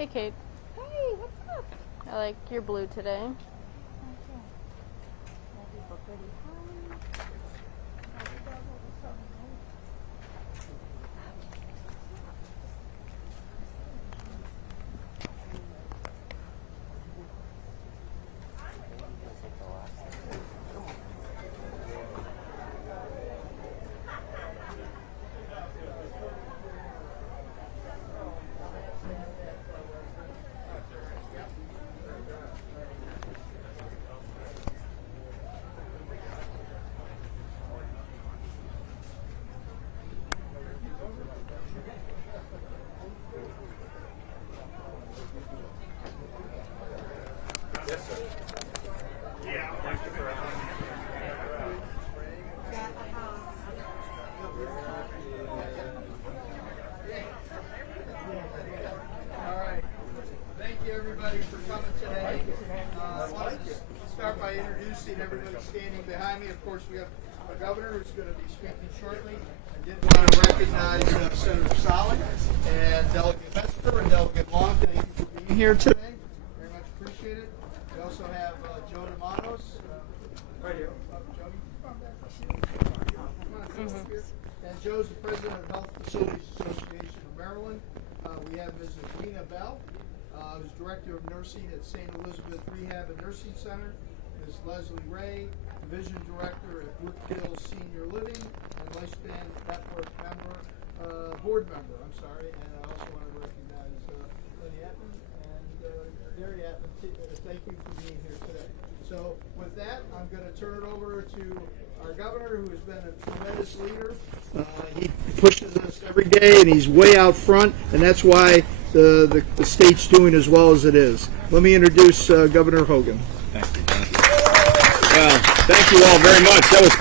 Hey, Kate. Hey, what's up? I like your blue today. Okay. These look pretty high. By introducing everybody standing behind me. Of course, we have our governor who's going to be speaking shortly. I did want to recognize Senator Solid and Delegate Metzger and Delegate Long. Thank you for being here today. Very much appreciated. We also have Joe DeManos. Right here. And Joe's the president of the Health Facilities Association of Maryland. We have Ms. Adrena Bell, who's director of nursing at St. Elizabeth Rehab and Nursing Center. Ms. Leslie Ray, Division Director at Brookhill Senior Living, and Lifespan Network member, board member, I'm sorry. And I also want to recognize Lenny Atman and Gary Atman. Thank you for being here today. So with that, I'm going to turn it over to our governor, who has been a tremendous leader. He pushes us every day, and he's way out front, and that's why the state's doing as well as it is. Let me introduce Governor Hogan. Thank you, Dennis. Well, thank you all very much. That was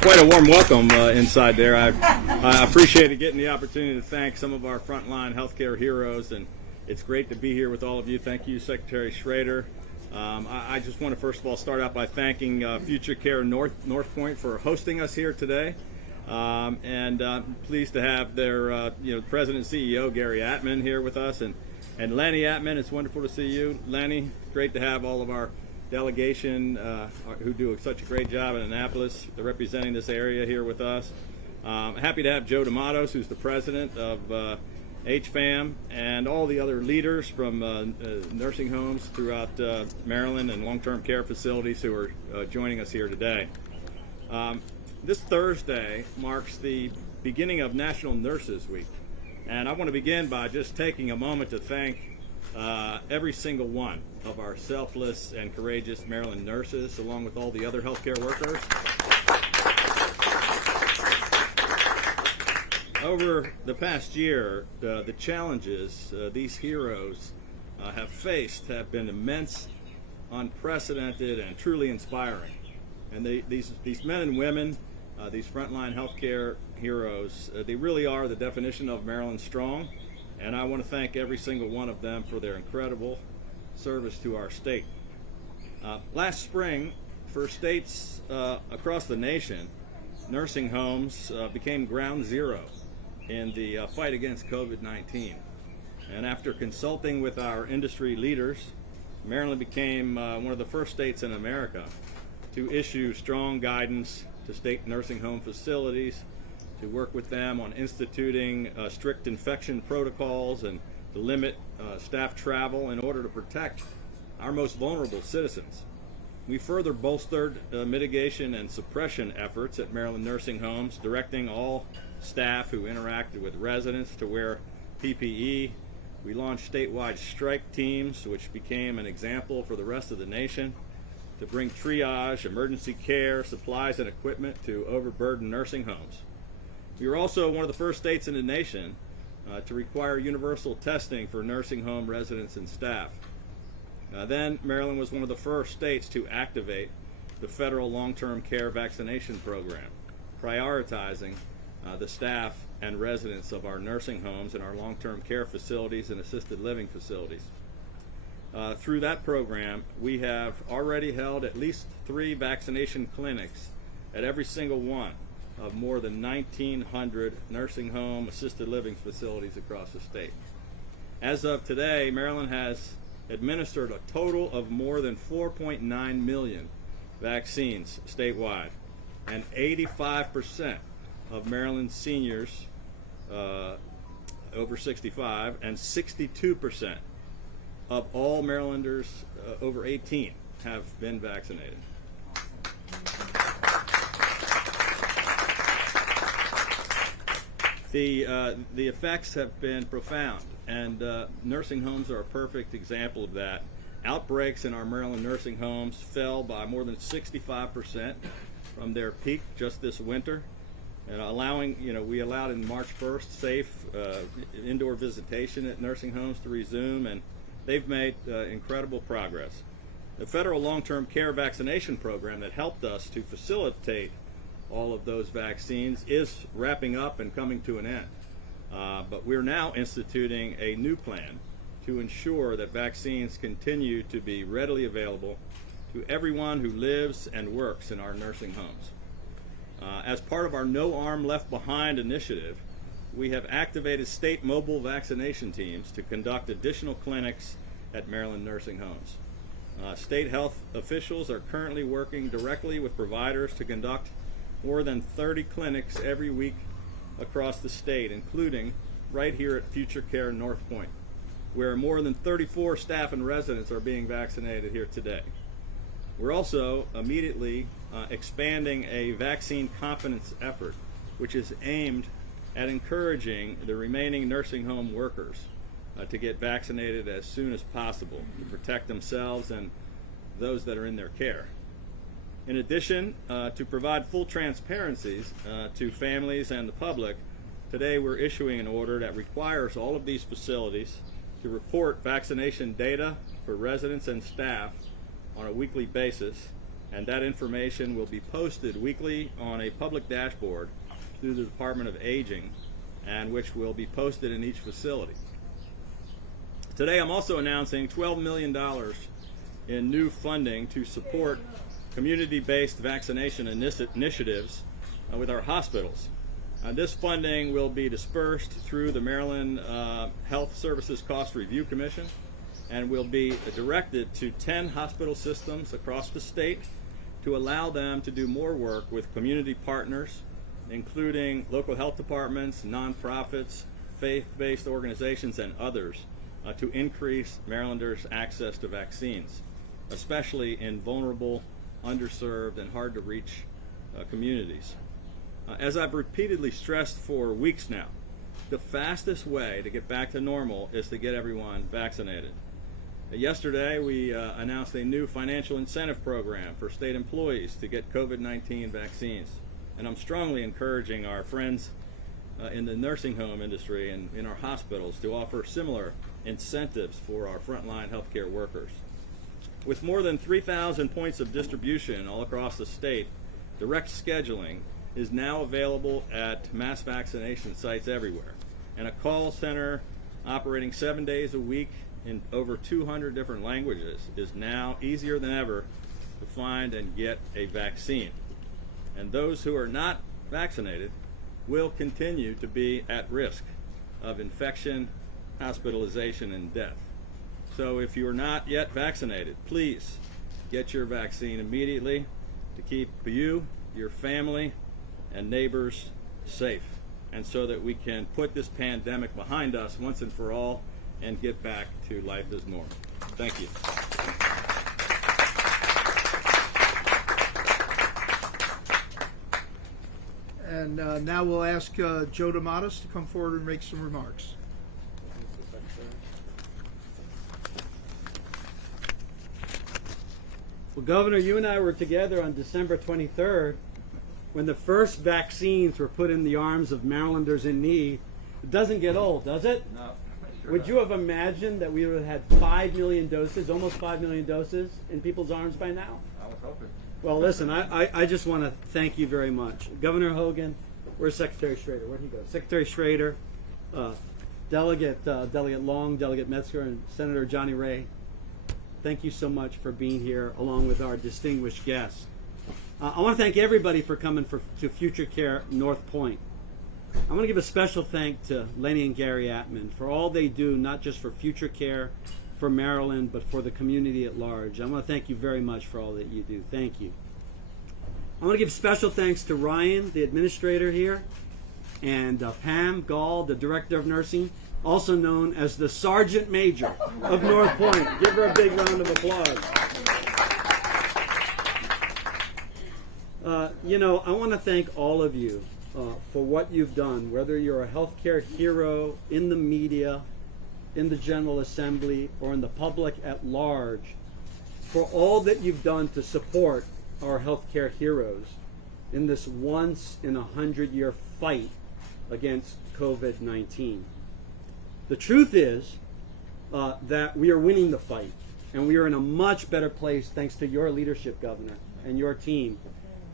quite a warm welcome inside there. I appreciated getting the opportunity to thank some of our frontline healthcare heroes, and it's great to be here with all of you. Thank you, Secretary Schrader. I just want to first of all start out by thanking Future Care North Point for hosting us here today, and pleased to have their President and CEO Gary Atman here with us, and Lenny Atman. It's wonderful to see you, Lenny. Great to have all of our delegation who do such a great job in Annapolis representing this area here with us. Happy to have Joe DeMatos, who's the president of HFAM, and all the other leaders from nursing homes throughout Maryland and long-term care facilities who are joining us here today. This Thursday marks the beginning of National Nurses Week, and I want to begin by just taking a moment to thank every single one of our selfless and courageous Maryland nurses, along with all the other healthcare workers. Over the past year, the challenges these heroes have faced have been immense, unprecedented, and truly inspiring. And these men and women, these frontline healthcare heroes, they really are the definition of Maryland Strong. And I want to thank every single one of them for their incredible service to our state. Last spring, for states across the nation, nursing homes became ground zero in the fight against COVID-19. And after consulting with our industry leaders, Maryland became one of the first states in America to issue strong guidance to state nursing home facilities, to work with them on instituting strict infection protocols and to limit staff travel in order to protect our most vulnerable citizens. We further bolstered mitigation and suppression efforts at Maryland nursing homes, directing all staff who interacted with residents to wear PPE. We launched statewide strike teams, which became an example for the rest of the nation, to bring triage, emergency care, supplies, and equipment to overburdened nursing homes. We were also one of the first states in the nation to require universal testing for nursing home residents and staff. Then Maryland was one of the first states to activate the federal long-term care vaccination program, prioritizing the staff and residents of our nursing homes and our long-term care facilities and assisted living facilities. Through that program, we have already held at least 3 vaccination clinics at every single one of more than 1,900 nursing home assisted living facilities across the state. As of today, Maryland has administered a total of more than 4.9 million vaccines statewide, and 85% of Maryland seniors over 65 and 62% of all Marylanders over 18 have been vaccinated. The effects have been profound, and nursing homes are a perfect example of that. Outbreaks in our Maryland nursing homes fell by more than 65% from their peak just this winter, and we allowed in March 1st safe indoor visitation at nursing homes to resume, and they've made incredible progress. The federal long-term care vaccination program that helped us to facilitate all of those vaccines is wrapping up and coming to an end. But we're now instituting a new plan to ensure that vaccines continue to be readily available to everyone who lives and works in our nursing homes. As part of our No Arm Left Behind initiative, we have activated state mobile vaccination teams to conduct additional clinics at Maryland nursing homes. State health officials are currently working directly with providers to conduct more than 30 clinics every week across the state, including right here at Future Care North Point, where more than 34 staff and residents are being vaccinated here today. We're also immediately expanding a vaccine confidence effort, which is aimed at encouraging the remaining nursing home workers to get vaccinated as soon as possible to protect themselves and those that are in their care. In addition, to provide full transparencies to families and the public, today we're issuing an order that requires all of these facilities to report vaccination data for residents and staff on a weekly basis, and that information will be posted weekly on a public dashboard through the Department of Aging, and which will be posted in each facility. Today I'm also announcing $12 million in new funding to support community-based vaccination initiatives with our hospitals. This funding will be dispersed through the Maryland Health Services Cost Review Commission and will be directed to 10 hospital systems across the state to allow them to do more work with community partners, including local health departments, nonprofits, faith-based organizations, and others, to increase Marylanders' access to vaccines, especially in vulnerable, underserved, and hard-to-reach communities. As I've repeatedly stressed for weeks now, the fastest way to get back to normal is to get everyone vaccinated. Yesterday, we announced a new financial incentive program for state employees to get COVID-19 vaccines. And I'm strongly encouraging our friends in the nursing home industry and in our hospitals to offer similar incentives for our frontline healthcare workers. With more than 3,000 points of distribution all across the state, direct scheduling is now available at mass vaccination sites everywhere, and a call center operating 7 days a week in over 200 different languages is now easier than ever to find and get a vaccine. And those who are not vaccinated will continue to be at risk of infection, hospitalization, and death. So if you are not yet vaccinated, please get your vaccine immediately to keep you, your family, and neighbors safe, and so that we can put this pandemic behind us once and for all and get back to life as normal. Thank you. And now we'll ask Joe DeMattis to come forward and make some remarks. Well, Governor, you and I were together on December 23rd when the first vaccines were put in the arms of Marylanders in need. It doesn't get old, does it? No. Would you have imagined that we would have had 5 million doses, almost 5 million doses, in people's arms by now? I was hoping. Well, listen, I just want to thank you very much. Governor Hogan, where's Secretary Schrader? Where'd he go? Secretary Schrader, Delegate Long, Delegate Metzger, and Senator Johnny Ray, thank you so much for being here along with our distinguished guests. I want to thank everybody for coming to Future Care North Point. I want to give a special thank to Lenny and Gary Atman for all they do, not just for Future Care, for Maryland, but for the community at large. I want to thank you very much for all that you do. Thank you. I want to give special thanks to Ryan, the administrator here, and Pam Gall, the director of nursing, also known as the Sergeant Major of North Point. Give her a big round of applause. I want to thank all of you for what you've done, whether you're a healthcare hero in the media, in the General Assembly, or in the public at large, for all that you've done to support our healthcare heroes in this once-in-a-100-year fight against COVID-19. The truth is that we are winning the fight, and we are in a much better place thanks to your leadership, Governor, and your team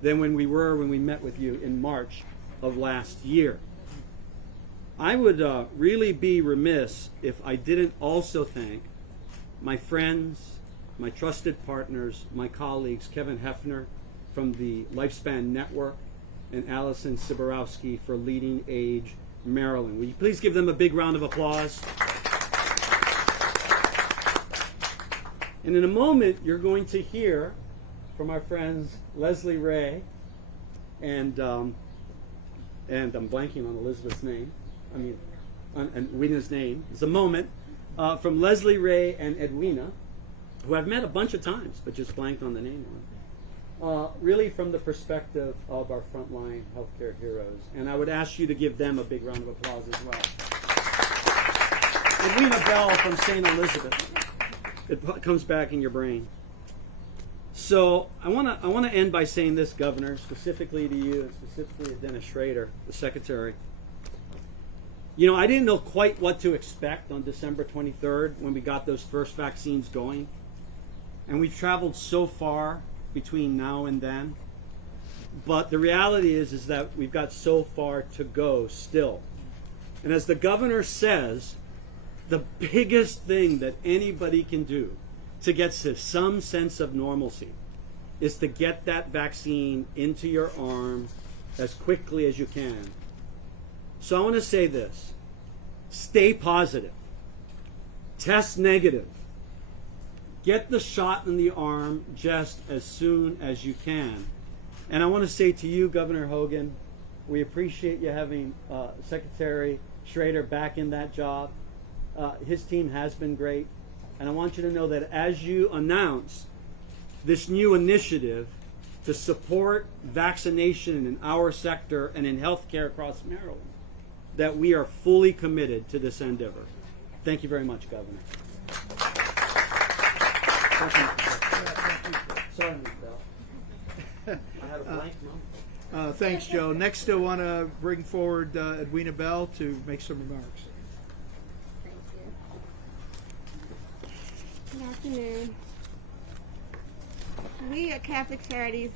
than when we met with you in March of last year. I would really be remiss if I didn't also thank my friends, my trusted partners, my colleagues, Kevin Hefner from the Lifespan Network and Allison Siborowski for Leading Age Maryland. Will you please give them a big round of applause? And in a moment, you're going to hear from our friends Leslie Ray and I'm blanking on Elizabeth's name. And Edwina's name. It's a moment from Leslie Ray and Edwina, who I've met a bunch of times, but just blanked on the name on. Really from the perspective of our frontline healthcare heroes. And I would ask you to give them a big round of applause as well. Edwina Bell from St. Elizabeth. It comes back in your brain. So I want to end by saying this, Governor, specifically to you, and specifically to Dennis Schrader, the Secretary. I didn't know quite what to expect on December 23rd when we got those first vaccines going. And we've traveled so far between now and then. But the reality is that we've got so far to go still. And as the Governor says, the biggest thing that anybody can do to get to some sense of normalcy is to get that vaccine into your arm as quickly as you can. So I want to say this: stay positive, test negative, get the shot in the arm just as soon as you can. And I want to say to you, Governor Hogan, we appreciate you having Secretary Schrader back in that job. His team has been great. And I want you to know that as you announce this new initiative to support vaccination in our sector and in healthcare across Maryland, that we are fully committed to this endeavor. Thank you very much, Governor. Thank you. Sorry, Ms. Bell. I had a blank moment. Thanks, Joe. Next, I want to bring forward Edwina Bell to make some remarks. Good afternoon. We at Catholic Charities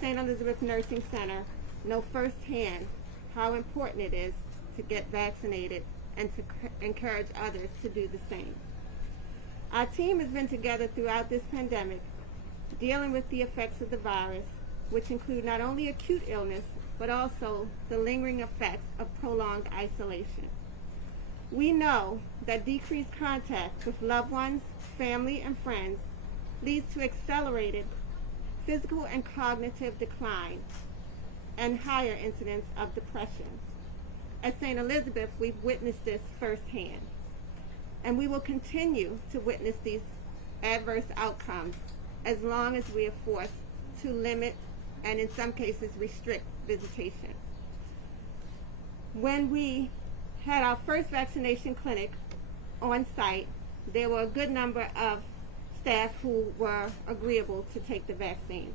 St. Elizabeth Nursing Center know firsthand how important it is to get vaccinated and to encourage others to do the same. Our team has been together throughout this pandemic, dealing with the effects of the virus, which include not only acute illness, but also the lingering effects of prolonged isolation. We know that decreased contact with loved ones, family, and friends leads to accelerated physical and cognitive decline and higher incidence of depression. At St. Elizabeth, we've witnessed this firsthand, and we will continue to witness these adverse outcomes as long as we are forced to limit and in some cases restrict visitation. When we had our first vaccination clinic on site, there were a good number of staff who were agreeable to take the vaccine,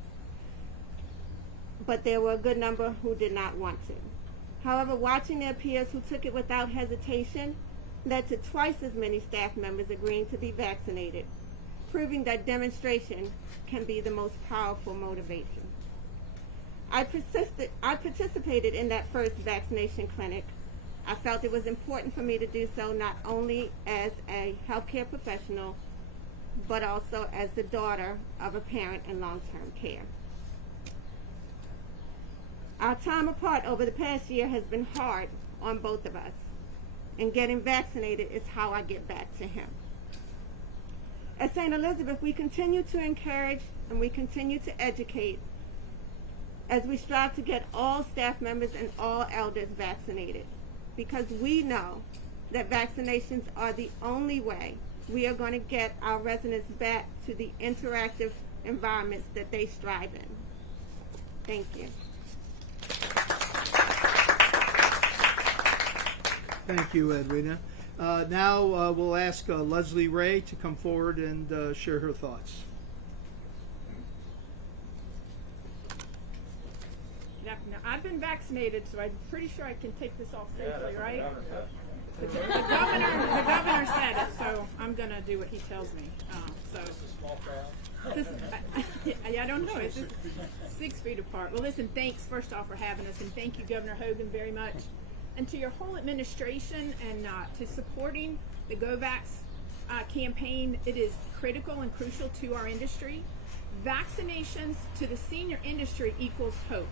but there were a good number who did not want to. However, watching their peers who took it without hesitation led to twice as many staff members agreeing to be vaccinated, proving that demonstration can be the most powerful motivation. I participated in that first vaccination clinic. I felt it was important for me to do so not only as a healthcare professional, but also as the daughter of a parent in long-term care. Our time apart over the past year has been hard on both of us, and getting vaccinated is how I get back to him. At St. Elizabeth, we continue to encourage and we continue to educate as we strive to get all staff members and all elders vaccinated, because we know that vaccinations are the only way we are going to get our residents back to the interactive environments that they strive in. Thank you. Thank you, Edwina. Now we'll ask Leslie Ray to come forward and share her thoughts. I've been vaccinated, so I'm pretty sure I can take this off safely, right? The governor said it, so I'm going to do what he tells me. I don't know. It's just 6 feet apart. Well, listen, thanks first off for having us, and thank you, Governor Hogan, very much. And to your whole administration and to supporting the GoVax campaign, it is critical and crucial to our industry. Vaccinations to the senior industry equals hope.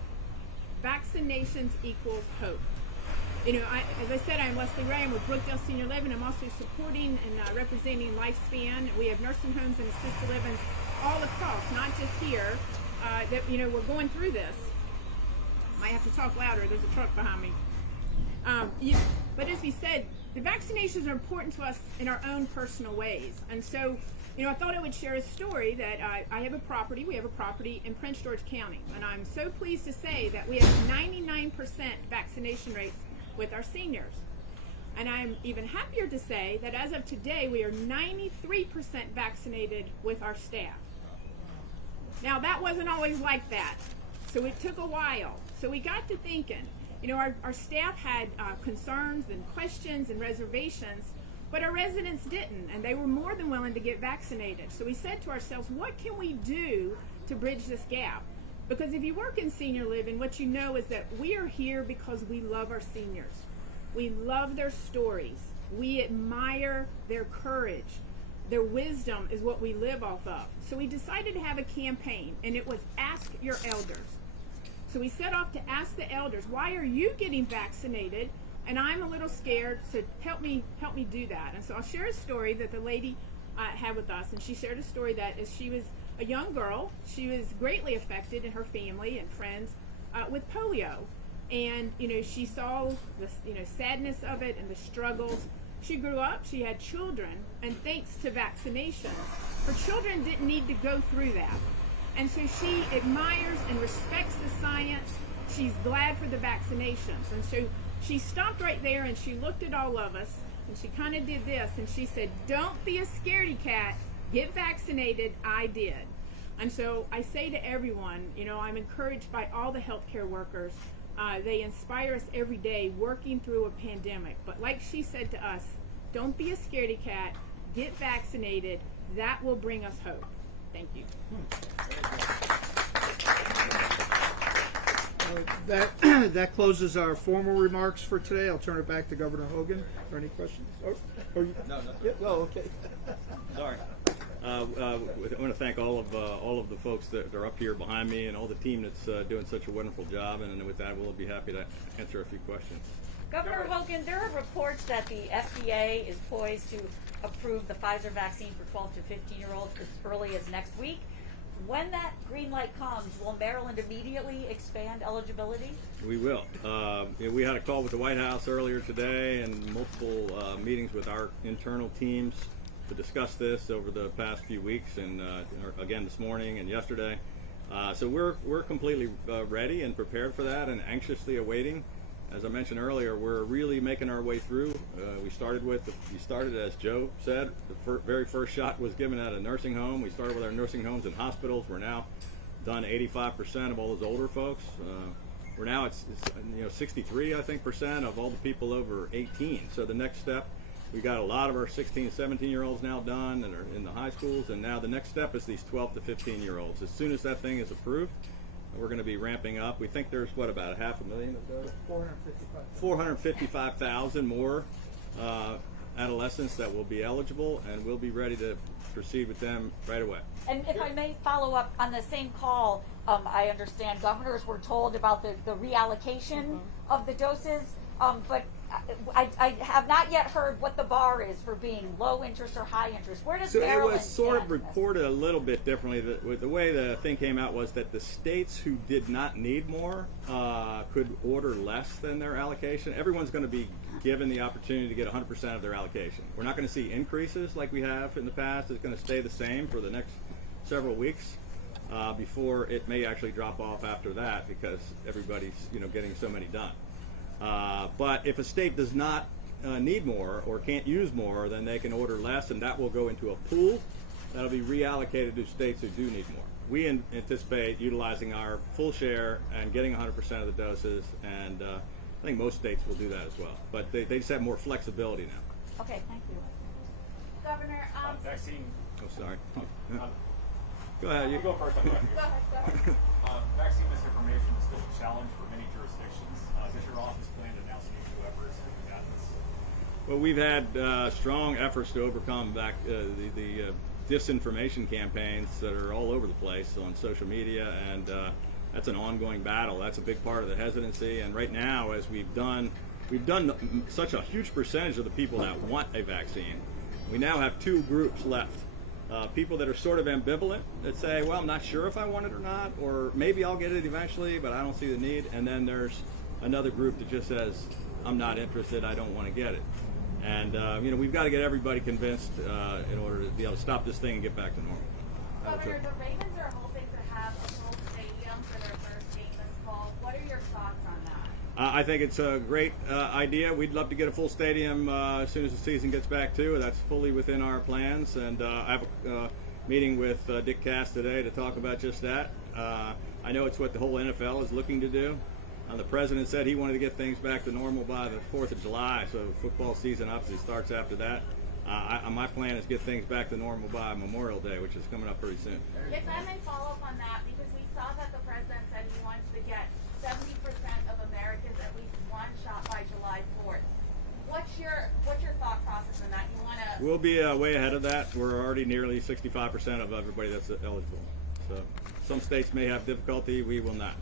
Vaccinations equals hope. You know, as I said, I'm Leslie Ray. I'm with Brookdale Senior Living. I'm also supporting and representing Lifespan. We have nursing homes and assisted livings all across, not just here. That, you know, we're going through this. Might have to talk louder. There's a truck behind me. But as we said, the vaccinations are important to us in our own personal ways. And so, you know, I thought I would share a story that I have a property. We have a property in Prince George County. And I'm so pleased to say that we have 99% vaccination rates with our seniors. And I'm even happier to say that as of today, we are 93% vaccinated with our staff. Now, that wasn't always like that. So it took a while. So we got to thinking, you know, our staff had concerns and questions and reservations, but our residents didn't, and they were more than willing to get vaccinated. So we said to ourselves, what can we do to bridge this gap? Because if you work in senior living, what you know is that we are here because we love our seniors. We love their stories. We admire their courage. Their wisdom is what we live off of. So we decided to have a campaign, and it was Ask Your Elders. So we set off to ask the elders, why are you getting vaccinated? And I'm a little scared, so help me do that. And so I'll share a story that the lady had with us, and she shared a story that as she was a young girl, she was greatly affected in her family and friends with polio. And, you know, she saw the, you know, sadness of it and the struggles. She grew up, she had children, and thanks to vaccinations, her children didn't need to go through that. And so she admires and respects the science. She's glad for the vaccinations. And so she stopped right there and she looked at all of us and she kind of did this and she said, don't be a scaredy cat, get vaccinated. I did. And so I say to everyone, you know, I'm encouraged by all the healthcare workers. They inspire us every day working through a pandemic. But like she said to us, don't be a scaredy cat, get vaccinated. That will bring us hope. Thank you. That closes our formal remarks for today. I'll turn it back to Governor Hogan. Are there any questions? No. Yeah, oh, okay. Sorry. I want to thank all of the folks that are up here behind me and all the team that's doing such a wonderful job. And with that, we'll be happy to answer a few questions. Governor Hogan, there are reports that the FDA is poised to approve the Pfizer vaccine for 12 to 15-year-olds as early as next week. When that green light comes, will Maryland immediately expand eligibility? We will. We had a call with the White House earlier today and multiple meetings with our internal teams to discuss this over the past few weeks and again this morning and yesterday. So we're completely ready and prepared for that and anxiously awaiting. As I mentioned earlier, we're really making our way through. We started, as Joe said, the very first shot was given at a nursing home. We started with our nursing homes and hospitals. We're now done 85% of all those older folks. We're now it's 63, I think, percent of all the people over 18. So the next step, we got a lot of our 16, 17-year-olds now done and are in the high schools. And now the next step is these 12 to 15-year-olds. As soon as that thing is approved, we're going to be ramping up. We think there's, what, about 500,000 of those? 455,000 more adolescents that will be eligible, and we'll be ready to proceed with them right away. And if I may follow up on the same call, I understand governors were told about the reallocation of the doses, but I have not yet heard what the bar is for being low interest or high interest. Where does So it Maryland was sort of stand in this? reported a little bit differently. The way the thing came out was that the states who did not need more could order less than their allocation. Everyone's going to be given the opportunity to get 100% of their allocation. We're not going to see increases like we have in the past. It's going to stay the same for the next several weeks before it may actually drop off after that because everybody's getting so many done. But if a state does not need more or can't use more, then they can order less, and that will go into a pool that'll be reallocated to states who do need more. We anticipate utilizing our full share and getting 100% of the doses, and I think most states will do that as well. But they just have more flexibility now. Okay, thank you. Governor, Vaccine. Oh, sorry. Go ahead. You Go first. go ahead. Vaccine misinformation is still a challenge for many jurisdictions. Does your office plan to announce any new efforts to combat this? Well, we've had strong efforts to overcome the disinformation campaigns that are all over the place on social media, and that's an ongoing battle. That's a big part of the hesitancy. And right now, as we've done such a huge percentage of the people that want a vaccine. We now have two groups left. People that are sort of ambivalent, that say, well, I'm not sure if I want it or not, or maybe I'll get it eventually, but I don't see the need. And then there's another group that just says, I'm not interested, I don't want to get it. And we've got to get everybody convinced in order to be able to stop this thing and get back to normal. Governor, the Ravens are hoping to have a full stadium for their first game this fall. What are your thoughts on that? I think it's a great idea. We'd love to get a full stadium as soon as the season gets back too. That's fully within our plans, and I have a meeting with Dick Cass today to talk about just that. I know it's what the whole NFL is looking to do. The president said he wanted to get things back to normal by the 4th of July, so football season obviously starts after that. My plan is to get things back to normal by Memorial Day, which is coming up pretty soon. If I may follow up on that, because we saw that the president said he wants to get 70% of Americans at least one shot by July 4th. What's your thought process on that? You want to? We'll be way ahead of that. We're already nearly 65% of everybody that's eligible. So some states may have difficulty. We will not.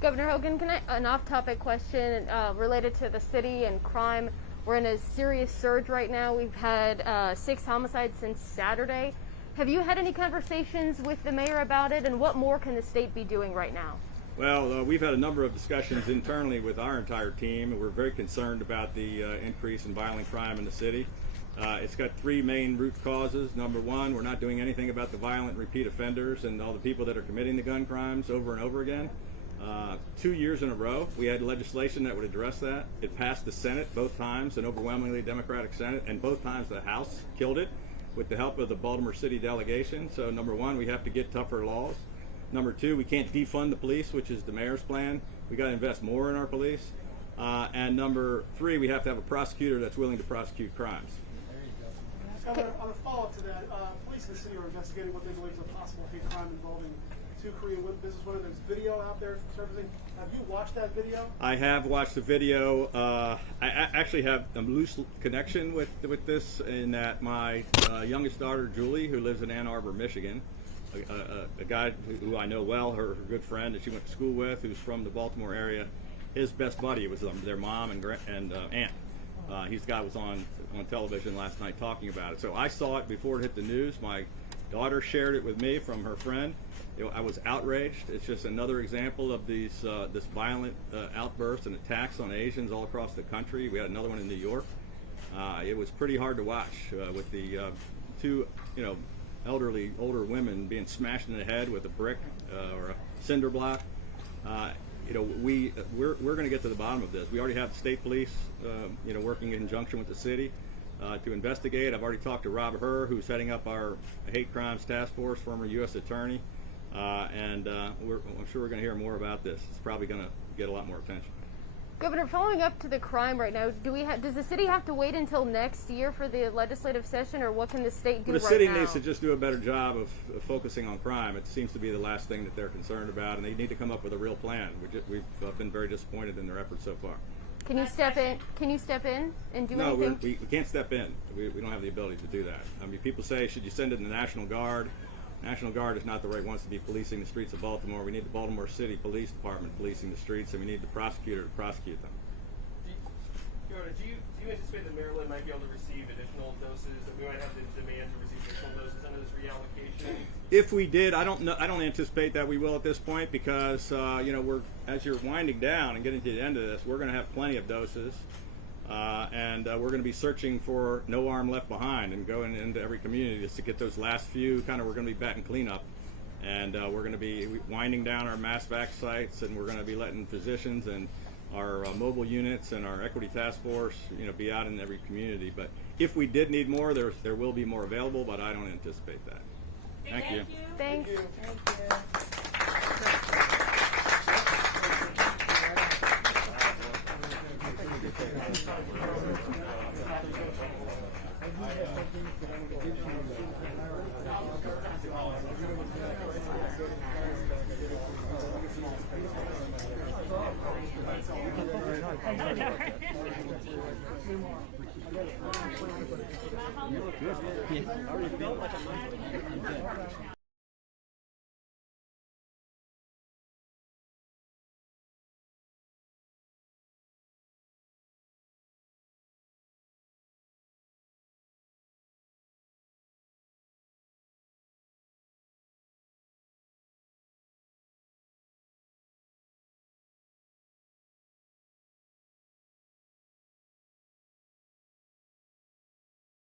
Governor Hogan, an off-topic question related to the city and crime. We're in a serious surge right now. We've had 6 homicides since Saturday. Have you had any conversations with the mayor about it, and what more can the state be doing right now? Well, we've had a number of discussions internally with our entire team. We're very concerned about the increase in violent crime in the city. It's got 3 main root causes. Number one, we're not doing anything about the violent repeat offenders and all the people that are committing the gun crimes over and over again. 2 years in a row, we had legislation that would address that. It passed the Senate both times, an overwhelmingly Democratic Senate, and both times the House killed it with the help of the Baltimore City delegation. So number one, we have to get tougher laws. Number two, we can't defund the police, which is the mayor's plan. We got to invest more in our police. And number three, we have to have a prosecutor that's willing to prosecute crimes. Governor, on a follow-up to that, police in the city are investigating what they believe is a possible hate crime involving 2 Korean businesswomen. There's video out there surfacing. Have you watched that video? I have watched the video. I actually have a loose connection with this in that my youngest daughter, Julie, who lives in Ann Arbor, Michigan, a guy who I know well, her good friend that she went to school with, who's from the Baltimore area, his best buddy was their mom and aunt. He's the guy who was on television last night talking about it. So I saw it before it hit the news. My daughter shared it with me from her friend. I was outraged. It's just another example of this violent outbursts and attacks on Asians all across the country. We had another one in New York. It was pretty hard to watch with the 2, older women being smashed in the head with a brick or a cinder block. We're going to get to the bottom of this. We already have the state police, working in conjunction with the city to investigate. I've already talked to Rob Herr, who's heading up our hate crimes task force, former U.S. attorney, and I'm sure we're going to hear more about this. It's probably going to get a lot more attention. Governor, following up to the crime right now, does the city have to wait until next year for the legislative session, or what can the state do right now? The city needs to just do a better job of focusing on crime. It seems to be the last thing that they're concerned about, and they need to come up with a real plan. We've been very disappointed in their efforts so far. Can you step in? Can you step in and do No, anything? we can't step in. We don't have the ability to do that. I mean, people say, should you send it to the National Guard? National Guard is not the right ones to be policing the streets of Baltimore. We need the Baltimore City Police Department policing the streets, and we need the prosecutor to prosecute them. Do you anticipate that Maryland might be able to receive additional doses, that we might have the demand to receive additional doses under this reallocation? If we did, I don't know. I don't anticipate that we will at this point because we're as you're winding down and getting to the end of this, we're going to have plenty of doses, and we're going to be searching for no arm left behind and going into every community just to get those last few. We're going to be batting cleanup, and we're going to be winding down our mass vac sites, and we're going to be letting physicians and our mobile units and our equity task force, be out in every community. But if we did need more, there will be more available, but I don't anticipate that. Thank you. Thanks. You look good. Yeah.